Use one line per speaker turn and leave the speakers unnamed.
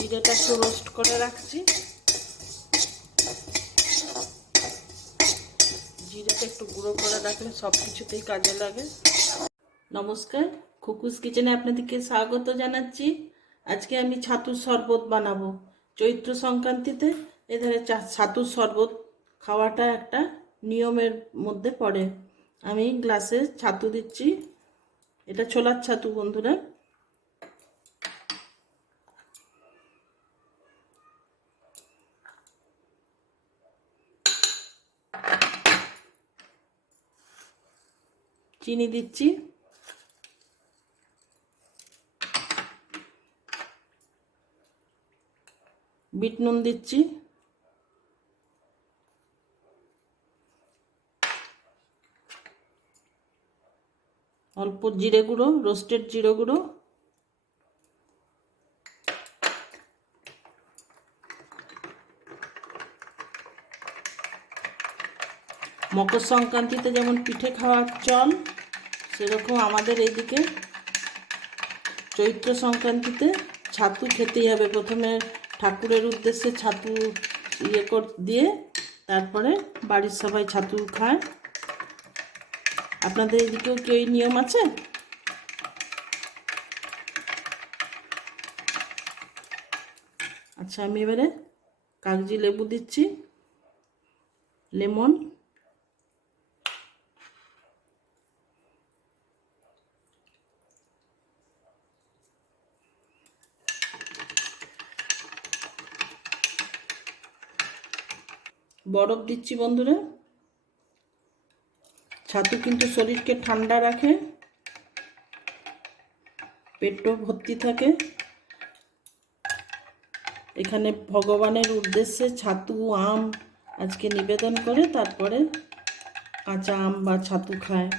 জিরেটা একটু রোস্ট করে রাখছি। জিরেটা একটু গুঁড়ো করে রাখলে সব কিছুতেই কাজে লাগে। নমস্কার, খুকুস কিচেনে আপনাদেরকে স্বাগত জানাচ্ছি। আজকে আমি ছাতুর শরবত বানাবো। চৈত্র সংক্রান্তিতে চা- ছাতুর শরবত খাওয়াটা একটা নিয়মের মধ্যে পড়ে। আমি গ্লাসে ছাতু দিচ্ছি। এটা ছোলার ছাতু, বন্ধুরা। চিনি দিচ্ছি। বিট নুন দিচ্ছি। অল্প জিরে গুঁড়ো রোস্টেড জিরে গুঁড়ো। মকর সংক্রান্তিতে যেমন পিঠে খাওয়ার চল, সেরকম আমাদের এইদিকে চৈত্র সংক্রান্তিতে ছাতু খেতেই হবে। প্রথমে ঠাকুরের উদ্দেশ্যে ছাতু ইয়ে কর, দিয়ে তারপরে বাড়ির সবাই ছাতু খায়। আপনাদের এদিকেও কি ওই নিয়ম আছে? আচ্ছা আমি এবারে কাগজি লেবু দিচ্ছি। লেমন। বরফ দিচ্ছি বন্ধুরা। ছাতু কিন্তু শরীরকে ঠান্ডা রাখে, পেটও ভর্তি থাকে। এখানে ভগবানের উদ্দেশ্যে ছাতু, আম আজকে নিবেদন করে, তারপরে কাঁচা আম বা ছাতু খায়।